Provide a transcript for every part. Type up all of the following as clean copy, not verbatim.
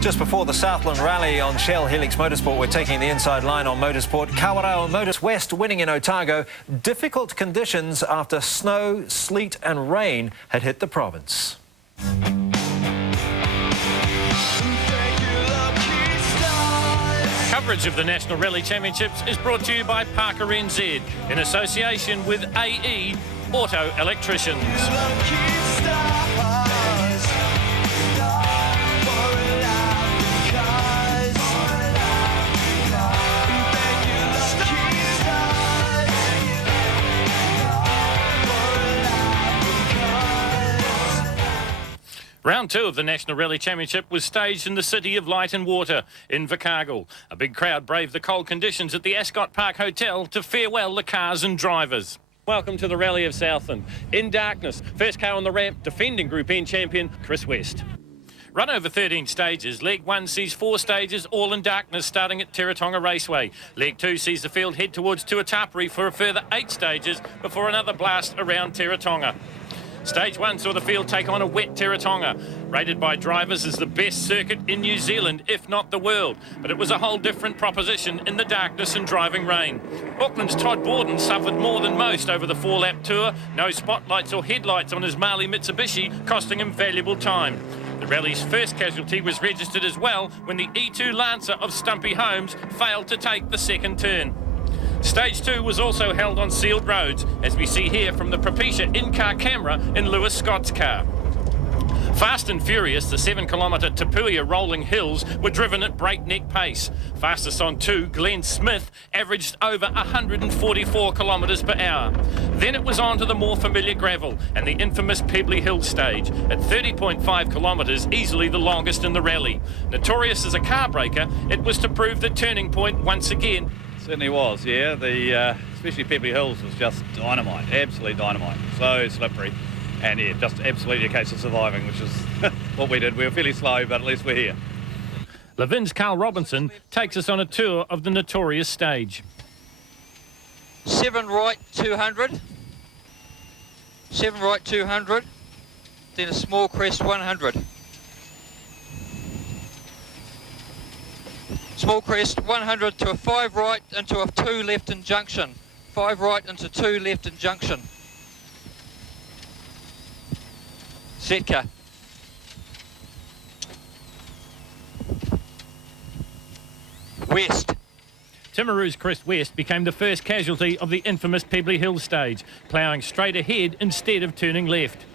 Just before the Southland rally on Shell Helix Motorsport, we're taking the inside line on motorsport. Kawarau Motors West winning in Otago. Difficult conditions after snow, sleet and rain had hit the province. Coverage of the National Rally Championships is brought to you by Parker NZ in association with AE Auto Electricians. Round 2 of the National Rally Championship was staged in the city of Light and Water in Invercargill. A big crowd braved the cold conditions at the Ascot Park Hotel to farewell the cars and drivers. Welcome to the Rally of Southland. In darkness, first car on the ramp, defending Group N champion Chris West. Run over 13 stages, Leg 1 sees 4 stages, all in darkness, starting at Teretonga Raceway. Leg 2 sees the field head towards Tuatapere for a further 8 stages before another blast around Teretonga. Stage 1 saw the field take on a wet Teretonga, rated by drivers as the best circuit in New Zealand, if not the world. But it was a whole different proposition in the darkness and driving rain. Auckland's Todd Borden suffered more than most over the 4-lap tour. No spotlights or headlights on his Marley Mitsubishi, costing him valuable time. The rally's first casualty was registered as well when the E2 Lancer of Stumpy Holmes failed to take the second turn. Stage 2 was also held on sealed roads, as we see here from the Propecia in-car camera in Lewis Scott's car. Fast and furious, the 7-kilometre Tapuia rolling hills were driven at breakneck pace. Fastest on 2, Glenn Smith, averaged over 144 kilometres per hour. Then it was on to the more familiar gravel and the infamous Pebbly Hill stage at 30.5 kilometres, easily the longest in the rally. Notorious as a car breaker, it was to prove the turning point once again. Certainly was, yeah. Especially Pebbly Hills was just dynamite, absolutely dynamite. So slippery, and yeah, just absolutely a case of surviving, which is what we did. We were fairly slow, but at least we're here. Levin's Carl Robinson takes us on a tour of the notorious stage. 7 right, 200. 7 right, 200. Then a small crest, 100. Small crest, 100 to a 5 right into a 2 left in junction. 5 right into 2 left in junction. Setka. West. Timaru's Chris West became the first casualty of the infamous Pebbly Hill stage, ploughing straight ahead instead of turning left.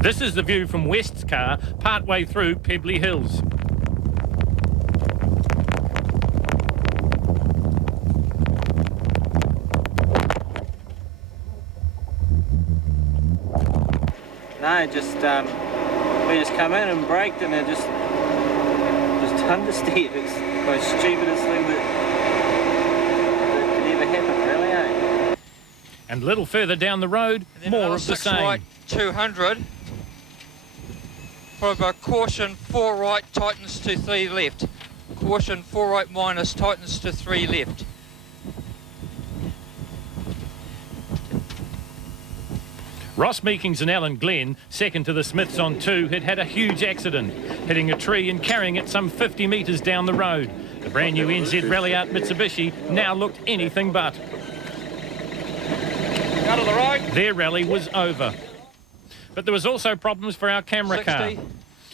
This is the view from West's car, partway through Pebbly Hills. No, we just come in and braked and it just understeered. It's the most stupidest thing that could ever happen, really, eh? And a little further down the road, more of the same. 6 right, 200. Followed by caution, 4 right, tightens to 3 left. Caution, 4 right minus, tightens to 3 left. Ross Meekings and Alan Glenn, second to the Smiths on 2, had had a huge accident, hitting a tree and carrying it some 50 metres down the road. The brand new NZ Rally Art Mitsubishi now looked anything but. Out of the right. Their rally was over. But there was also problems for our camera car.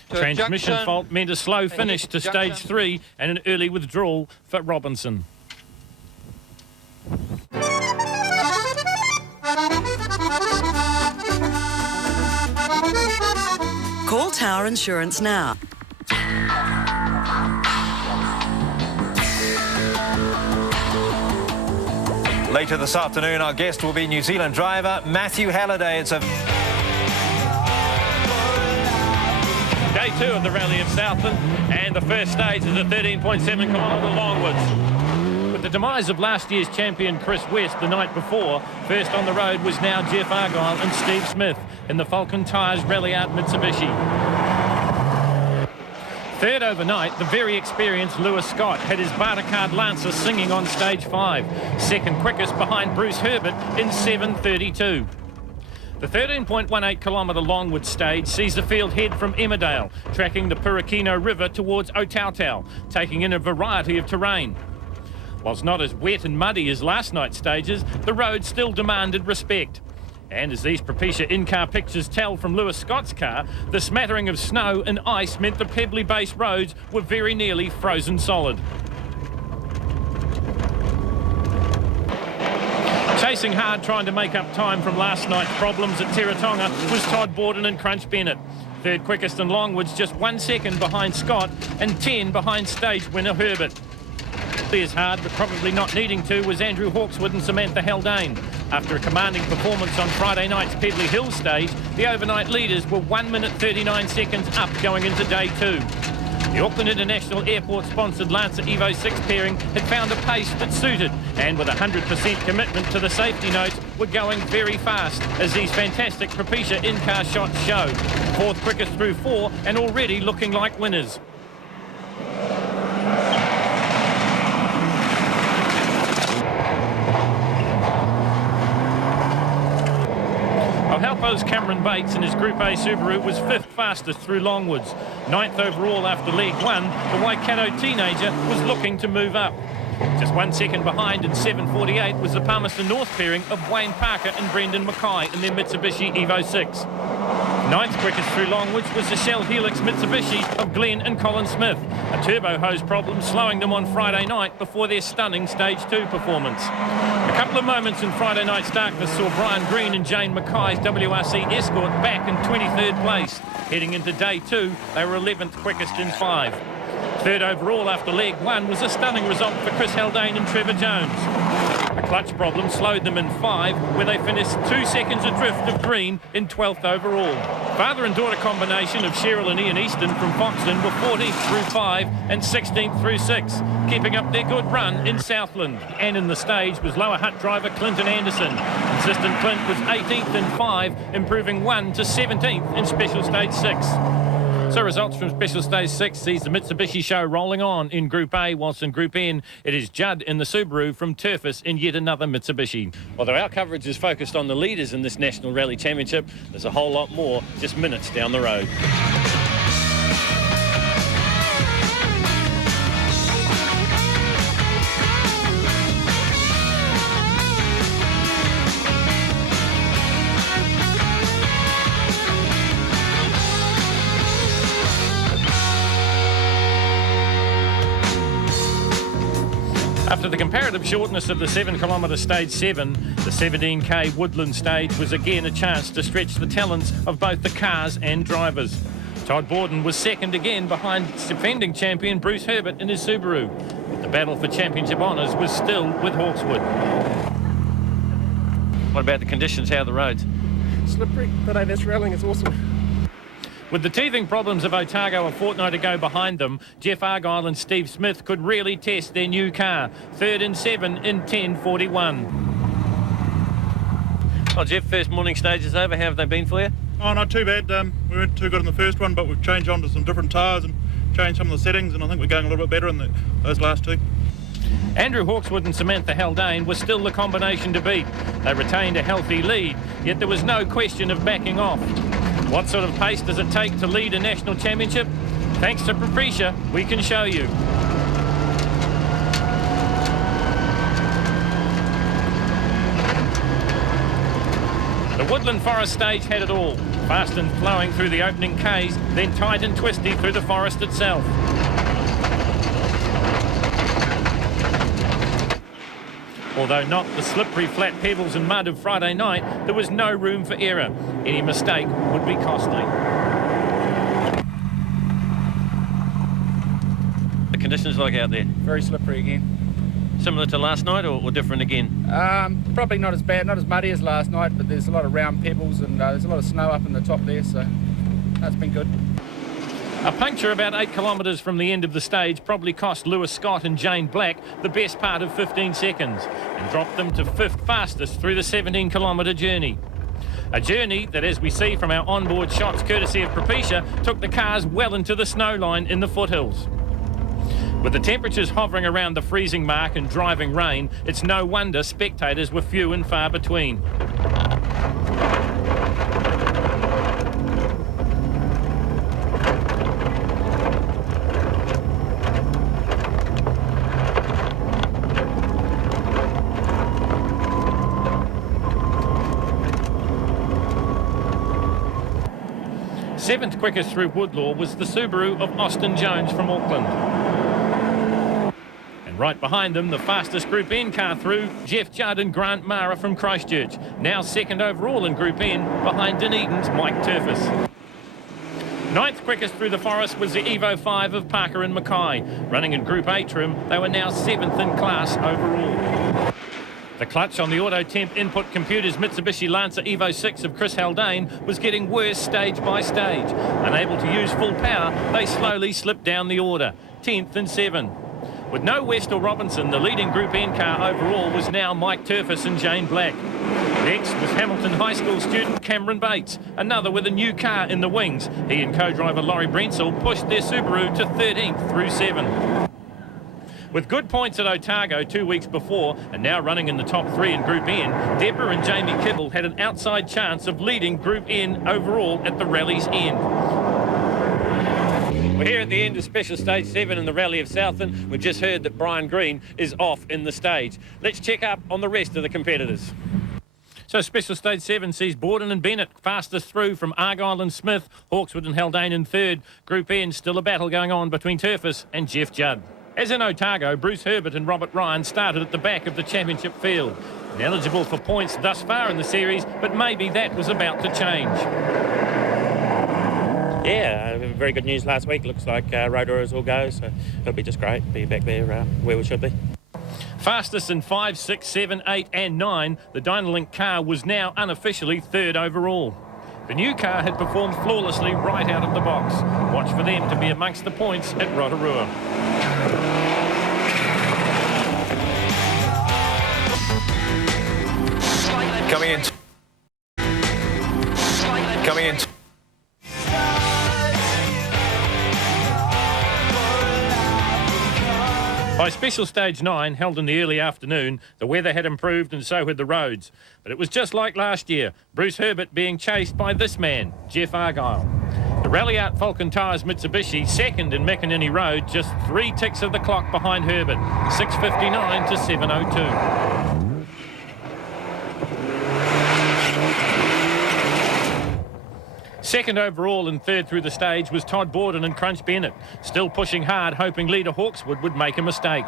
Transmission fault meant a slow finish to stage 3 and an early withdrawal for Robinson. Call Tower Insurance now. Later this afternoon, our guest will be New Zealand driver Matthew Halliday. It's a Day 2 of the Rally of Southland, and the first stage is a 13.7-kilometre longwards. With the demise of last year's champion Chris West the night before, first on the road was now Jeff Argyle and Steve Smith in the Falcon Tyres Rally Art Mitsubishi. Third overnight, the very experienced Lewis Scott had his Bartercard Lancer singing on stage 5, second quickest behind Bruce Herbert in 7:32. The 13.18 kilometre Longwood stage sees the field head from Emmerdale, tracking the Purakino River towards Otautau, taking in a variety of terrain. Whilst not as wet and muddy as last night's stages, the road still demanded respect. And as these Propecia in-car pictures tell from Lewis Scott's car, the smattering of snow and ice meant the Pebbly-based roads were very nearly frozen solid. Chasing hard, trying to make up time from last night's problems at Teretonga was Todd Borden and Crunch Bennett. Third quickest in Longwood's, just 1 second behind Scott and 10 behind stage winner Herbert. As hard, but probably not needing to, was Andrew Hawkswood and Samantha Haldane. After a commanding performance on Friday night's Pebbly Hill stage, the overnight leaders were 1 minute 39 seconds up going into day 2. The Auckland International Airport sponsored Lancer Evo 6 pairing had found a pace that suited, and with 100% commitment to the safety notes, were going very fast, as these fantastic Propecia in-car shots show. Fourth quickest through 4 and already looking like winners. Alhalpo's Cameron Bates in his Group A Subaru was 5th fastest through Longwoods. 9th overall after leg 1, the Waikato teenager was looking to move up. Just 1 second behind in 7:48 was the Palmerston North pairing of Wayne Parker and Brendan Mackay in their Mitsubishi Evo 6. 9th quickest through Longwoods was the Shell Helix Mitsubishi of Glenn and Colin Smith. A turbo hose problem slowing them on Friday night before their stunning Stage 2 performance. A couple of moments in Friday night's darkness saw Brian Green and Jane Mackay's WRC Escort back in 23rd place. Heading into day 2, they were 11th quickest in 5. Third overall after leg 1 was a stunning result for Chris Haldane and Trevor Jones. A clutch problem slowed them in 5, where they finished 2 seconds adrift of Green in 12th overall. Father and daughter combination of Cheryl and Ian Easton from Foxton were 14th through 5 and 16th through 6, keeping up their good run in Southland. And in the stage was Lower Hutt driver Clinton Anderson. Consistent Clint was 18th in 5, improving 1 to 17th in Special Stage 6. So results from Special Stage 6 sees the Mitsubishi show rolling on in Group A, whilst in Group N it is Judd in the Subaru from Turfus in yet another Mitsubishi. Although our coverage is focused on the leaders in this National Rally Championship, there's a whole lot more just minutes down the road. After the comparative shortness of the 7-kilometre Stage 7, the 17k Woodland stage was again a chance to stretch the talents of both the cars and drivers. Todd Borden was second again behind defending champion Bruce Herbert in his Subaru. But the battle for championship honours was still with Hawkswood. What about the conditions? How are the roads? Slippery, but this rallying is awesome. With the teething problems of Otago a fortnight ago behind them, Jeff Argyle and Steve Smith could really test their new car. 3rd and 7 in 10:41. Well, Jeff, first morning stage is over. How have they been for you? Oh, not too bad. We weren't too good in the first one, but we've changed on to some different tyres and changed some of the settings, and I think we're going a little bit better in those last two. Andrew Hawkswood and Samantha Haldane were still the combination to beat. They retained a healthy lead, yet there was no question of backing off. What sort of pace does it take to lead a national championship? Thanks to Propecia, we can show you. The Woodland Forest stage had it all. Fast and flowing through the opening Ks, then tight and twisty through the forest itself. Although not the slippery flat pebbles and mud of Friday night, there was no room for error. Any mistake would be costly. The conditions like out there? Very slippery again. Similar to last night or different again? Probably not as bad, not as muddy as last night, but there's a lot of round pebbles and there's a lot of snow up in the top there, so that's been good. A puncture about 8 kilometres from the end of the stage probably cost Lewis Scott and Jane Black the best part of 15 seconds and dropped them to 5th fastest through the 17-kilometre journey. A journey that, as we see from our onboard shots courtesy of Propecia, took the cars well into the snow line in the foothills. With the temperatures hovering around the freezing mark and driving rain, it's no wonder spectators were few and far between. Seventh quickest through Woodlaw was the Subaru of Austin Jones from Auckland. And right behind them, the fastest Group N car through, Jeff Judd and Grant Mara from Christchurch. Now second overall in Group N, behind Dunedin's Mike Turfus. Ninth quickest through the forest was the Evo 5 of Parker and Mackay. Running in Group A trim, they were now 7th in class overall. The clutch on the Auto Temp Input Computers Mitsubishi Lancer Evo 6 of Chris Haldane was getting worse stage by stage. Unable to use full power, they slowly slipped down the order, 10th and 7. With no West or Robinson, the leading Group N car overall was now Mike Turfus and Jane Black. Next was Hamilton High School student Cameron Bates, another with a new car in the wings. He and co-driver Laurie Brensel pushed their Subaru to 13th through 7. With good points at Otago 2 weeks before and now running in the top 3 in Group N, Deborah and Jamie Kibble had an outside chance of leading Group N overall at the rally's end. We're here at the end of Special Stage 7 in the Rally of Southland. We've just heard that Brian Green is off in the stage. Let's check up on the rest of the competitors. So Special Stage 7 sees Borden and Bennett fastest through from Argyle and Smith, Hawkswood and Haldane in third. Group N, still a battle going on between Turfus and Jeff Judd. As in Otago, Bruce Herbert and Robert Ryan started at the back of the championship field. Ineligible for points thus far in the series, but maybe that was about to change. Yeah, very good news last week. Looks like Rotorua will go, so it'll be just great. Be back there where we should be. Fastest in 5, 6, 7, 8 and 9, the Dynalink car was now unofficially third overall. The new car had performed flawlessly right out of the box. Watch for them to be amongst the points at Rotorua. Coming in. By Special Stage 9, held in the early afternoon, the weather had improved and so had the roads. But it was just like last year, Bruce Herbert being chased by this man, Jeff Argyle. The Rally Out Falcon Tyres Mitsubishi, second in Mekanini Road, just 3 ticks of the clock behind Herbert, 6:59 to 7:02. Second overall and third through the stage was Todd Borden and Crunch Bennett, still pushing hard, hoping leader Hawkswood would make a mistake.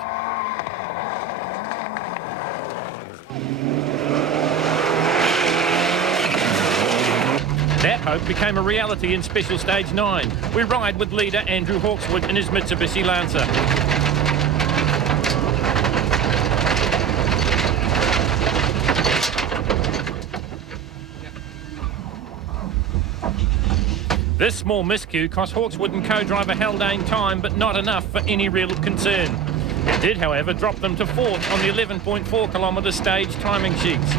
That hope became a reality in Special Stage 9. We ride with leader Andrew Hawkswood in his Mitsubishi Lancer. This small miscue cost Hawkswood and co-driver Haldane time, but not enough for any real concern. It did, however, drop them to fourth on the 11.4 kilometre stage timing sheets.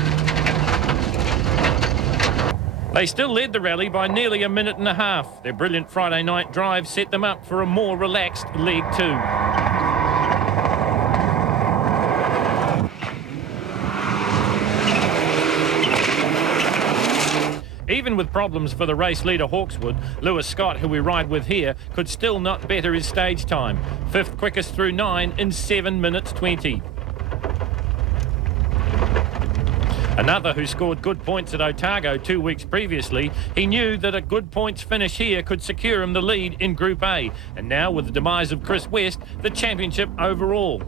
They still led the rally by nearly a minute and a half. Their brilliant Friday night drive set them up for a more relaxed leg 2. Even with problems for the race leader Hawkswood, Lewis Scott, who we ride with here, could still not better his stage time. 5th quickest through 9 in 7 minutes 20. Another who scored good points at Otago 2 weeks previously, he knew that a good points finish here could secure him the lead in Group A. And now, with the demise of Chris West, the championship overall.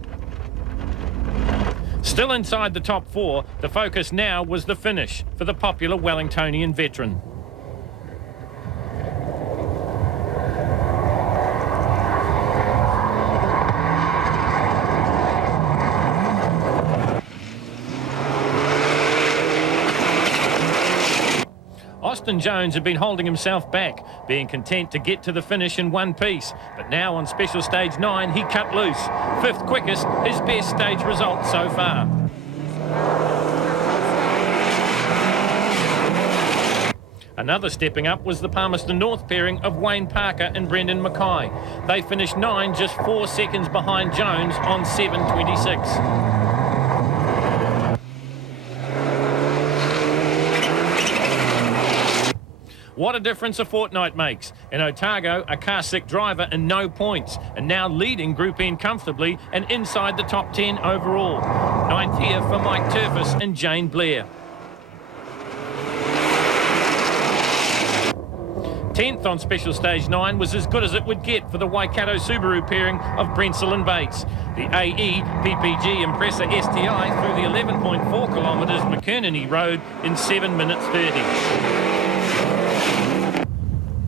Still inside the top 4, the focus now was the finish for the popular Wellingtonian veteran. Austin Jones had been holding himself back, being content to get to the finish in one piece. But now on Special Stage 9, he cut loose. 5th quickest, his best stage result so far. Another stepping up was the Palmerston North pairing of Wayne Parker and Brendan Mackay. They finished 9, just 4 seconds behind Jones on 7:26. What a difference a fortnight makes. In Otago, a car-sick driver and no points, and now leading Group N comfortably and inside the top 10 overall. 9th here for Mike Turfus and Jane Blair. 10th on Special Stage 9 was as good as it would get for the Waikato Subaru pairing of Brensel and Bates. The AE PPG Impreza STI through the 11.4 kilometres McKernany Road in 7 minutes 30.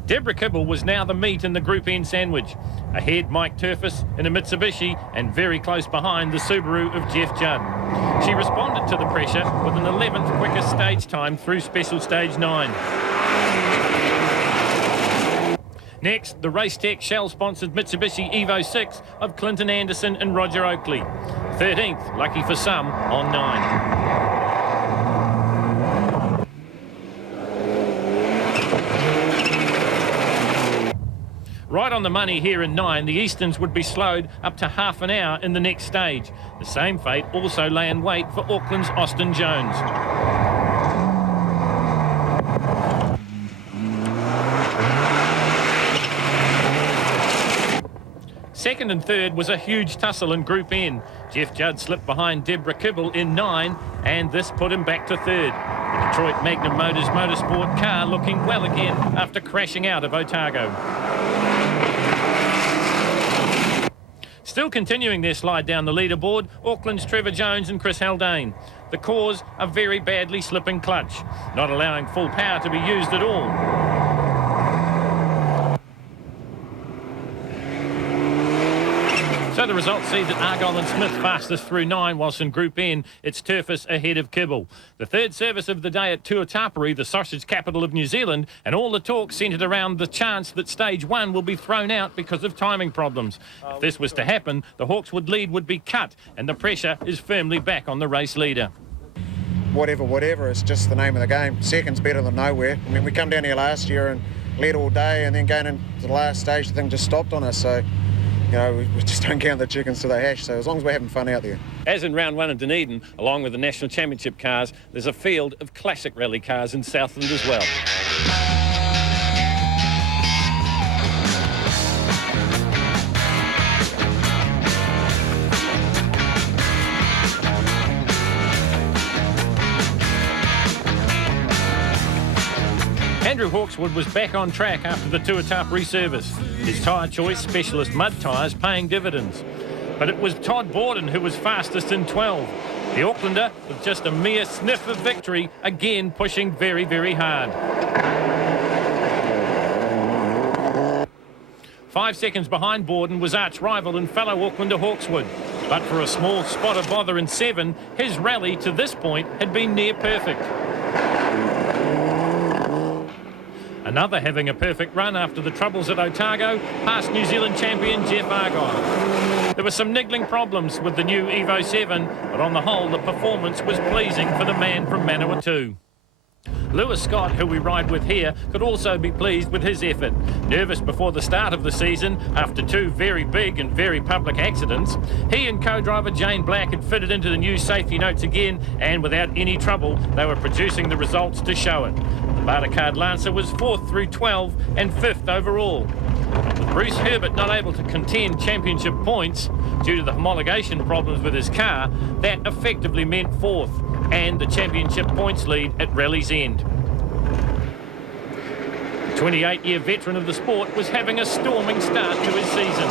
Deborah Kibble was now the meat in the Group N sandwich. Ahead, Mike Turfus in a Mitsubishi, and very close behind the Subaru of Jeff Judd. She responded to the pressure with an 11th quickest stage time through Special Stage 9. Next, the Racetech Shell-sponsored Mitsubishi Evo 6 of Clinton Anderson and Roger Oakley. 13th, lucky for some, on 9. Right on the money here in 9, the Easterns would be slowed up to half an hour in the next stage. The same fate also lay in wait for Auckland's Austin Jones. Second and third was a huge tussle in Group N. Jeff Judd slipped behind Deborah Kibble in 9, and this put him back to third. The Detroit Magnum Motors Motorsport car looking well again after crashing out of Otago. Still continuing their slide down the leaderboard, Auckland's Trevor Jones and Chris Haldane. The cause, a very badly slipping clutch, not allowing full power to be used at all. So the results see that Argyle and Smith fastest through 9, whilst in Group N, it's Turfus ahead of Kibble. The third service of the day at Tuatapere, the sausage capital of New Zealand, and all the talk centred around the chance that Stage 1 will be thrown out because of timing problems. If this was to happen, the Hawkswood lead would be cut, and the pressure is firmly back on the race leader. Whatever, it's just the name of the game. Second's better than nowhere. I mean, we come down here last year and led all day, and then going into the last stage, the thing just stopped on us, so... You know, we just don't count the chickens till they hatch, so as long as we're having fun out there. As in round 1 in Dunedin, along with the National Championship cars, there's a field of classic rally cars in Southland as well. Andrew Hawkswood was back on track after the Tuatapere service. His tyre choice, specialist mud tyres, paying dividends. But it was Todd Borden who was fastest in 12. The Aucklander, with just a mere sniff of victory, again pushing very, very hard. 5 seconds behind Borden was arch-rival and fellow Aucklander Hawkswood. But for a small spot of bother in 7, his rally to this point had been near perfect. Another having a perfect run after the troubles at Otago, past New Zealand champion Jeff Argyle. There were some niggling problems with the new Evo 7, but on the whole the performance was pleasing for the man from Manawatu. Lewis Scott, who we ride with here, could also be pleased with his effort. Nervous before the start of the season, after 2 very big and very public accidents, he and co-driver Jane Black had fitted into the new safety notes again, and without any trouble, they were producing the results to show it. The Bartercard Lancer was 4th through 12 and 5th overall. With Bruce Herbert not able to contend championship points due to the homologation problems with his car, that effectively meant 4th and the championship points lead at Rally's End. The 28-year veteran of the sport was having a storming start to his season.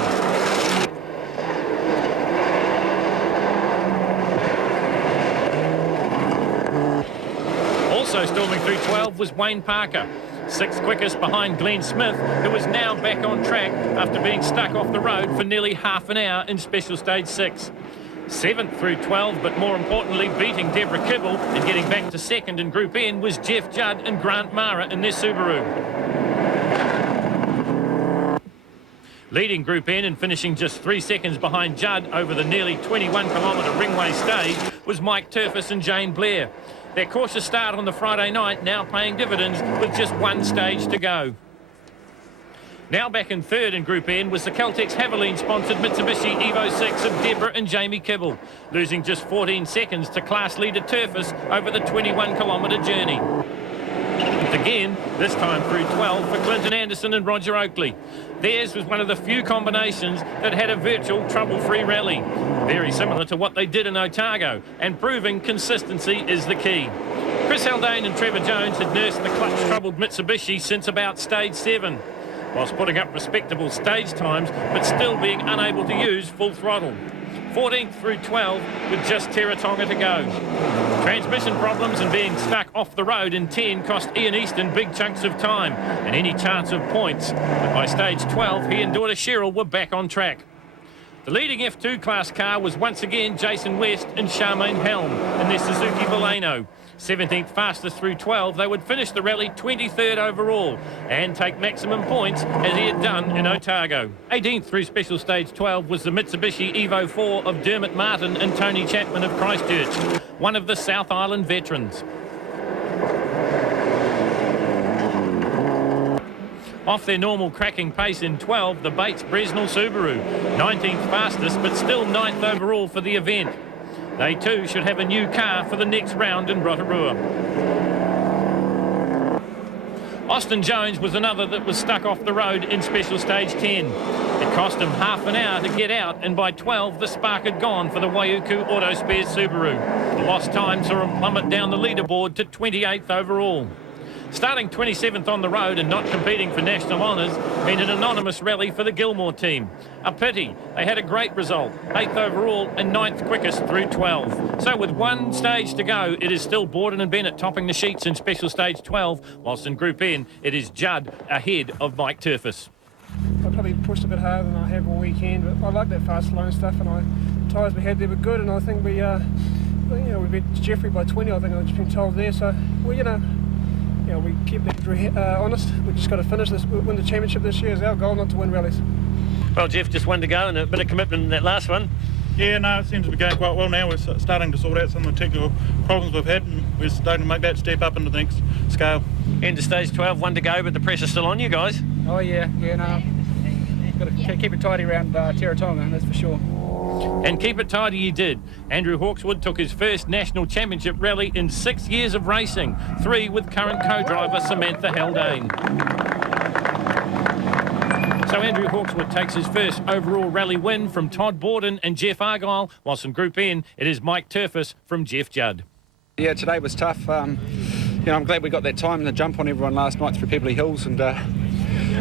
Also storming through 12 was Wayne Parker, 6th quickest behind Glenn Smith, who is now back on track after being stuck off the road for nearly half an hour in Special Stage 6. 7th through 12, but more importantly beating Deborah Kibble and getting back to 2nd in Group N was Jeff Judd and Grant Mara in their Subaru. Leading Group N and finishing just 3 seconds behind Judd over the nearly 21-kilometre ringway stage was Mike Turfus and Jane Blair. Their cautious start on the Friday night now paying dividends with just 1 stage to go. Now back in 3rd in Group N was the Caltex Haviland-sponsored Mitsubishi Evo 6 of Deborah and Jamie Kibble, losing just 14 seconds to class leader Turfus over the 21-kilometre journey. Again, this time through 12 for Clinton Anderson and Roger Oakley. Theirs was one of the few combinations that had a virtual trouble-free rally, very similar to what they did in Otago, and proving consistency is the key. Chris Haldane and Trevor Jones had nursed the clutch-troubled Mitsubishi since about stage 7, whilst putting up respectable stage times, but still being unable to use full throttle. 14th through 12 with just Teretonga to go. Transmission problems and being stuck off the road in 10 cost Ian Easton big chunks of time and any chance of points. But by stage 12, he and daughter Cheryl were back on track. The leading F2 class car was once again Jason West and Charmaine Helm in their Suzuki Valeno. 17th fastest through 12, they would finish the rally 23rd overall and take maximum points as he had done in Otago. 18th through special stage 12 was the Mitsubishi Evo 4 of Dermot Martin and Tony Chapman of Christchurch, one of the South Island veterans. Off their normal cracking pace in 12, the Bates Bresnell Subaru, 19th fastest but still 9th overall for the event. They too should have a new car for the next round in Rotorua. Austin Jones was another that was stuck off the road in special stage 10. It cost him half an hour to get out, and by 12 the spark had gone for the Waiuku Auto Spares Subaru. The lost time saw him plummet down the leaderboard to 28th overall. Starting 27th on the road and not competing for national honours meant an anonymous rally for the Gilmore team. A pity. They had a great result, 8th overall and 9th quickest through 12. So with one stage to go, it is still Borden and Bennett topping the sheets in special stage 12, whilst in Group N, it is Judd ahead of Mike Turfus. I probably pushed a bit harder than I have all weekend, but I like that fast loan stuff, and the tyres we had there were good, and I think we beat Jeffrey by 20, I think I've just been told there, so we keep that honest. We just got to finish this, win the championship this year is our goal, not to win rallies. Well, Jeff, just one to go and a bit of commitment in that last one. Yeah, no, it seems to be going quite well now. We're starting to sort out some of the technical problems we've had, and we're starting to make that step up into the next scale. End of stage 12, one to go, but the pressure's still on you guys. Oh yeah, no. Got to keep it tidy around Teretonga, that's for sure. And keep it tidy he did. Andrew Hawkswood took his first national championship rally in 6 years of racing, 3 with current co-driver Samantha Haldane. So Andrew Hawkswood takes his first overall rally win from Todd Borden and Jeff Argyle, whilst in Group N it is Mike Turfus from Jeff Judd. Yeah, today was tough. I'm glad we got that time to jump on everyone last night through Pebbly Hills, and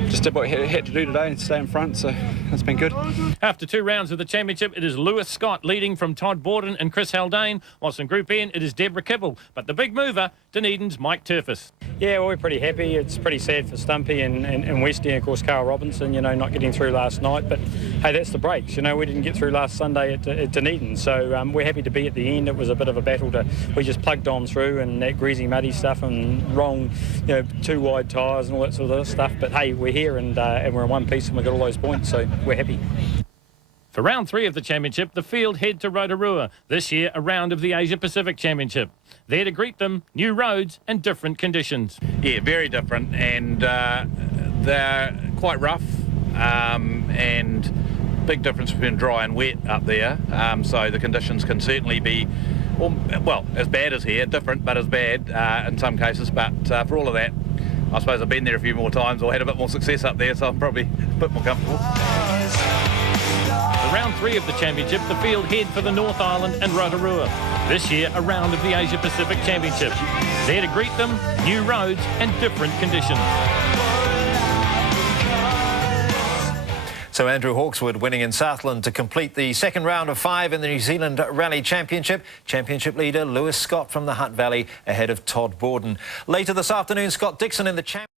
just did what we had to do today and stay in front, so it's been good. After 2 rounds of the championship, it is Lewis Scott leading from Todd Borden and Chris Haldane, whilst in Group N it is Deborah Kibble. But the big mover, Dunedin's Mike Turfus. Yeah, well, we're pretty happy. It's pretty sad for Stumpy and Westy and, of course, Carl Robinson, not getting through last night. But, hey, that's the breaks. We didn't get through last Sunday at Dunedin, so we're happy to be at the end. It was a bit of a battle. We just plugged on through, and that greasy, muddy stuff and wrong, 2 wide tyres and all that sort of stuff. But, hey, we're here and we're in one piece and we got all those points, so we're happy. For round 3 of the championship, the field head to Rotorua. This year, a round of the Asia Pacific Championship. There to greet them, new roads and different conditions. Yeah, very different, and they're quite rough, and big difference between dry and wet up there. So the conditions can certainly be, well, as bad as here, different but as bad in some cases. But for all of that, I suppose I've been there a few more times or had a bit more success up there, so I'm probably a bit more comfortable. For round 3 of the championship, the field head for the North Island and Rotorua. This year, a round of the Asia Pacific Championship. There to greet them, new roads and different conditions. So Andrew Hawkswood winning in Southland to complete the second round of 5 in the New Zealand Rally Championship. Championship leader Lewis Scott from the Hutt Valley ahead of Todd Borden. Later this afternoon, Scott Dixon in the championship.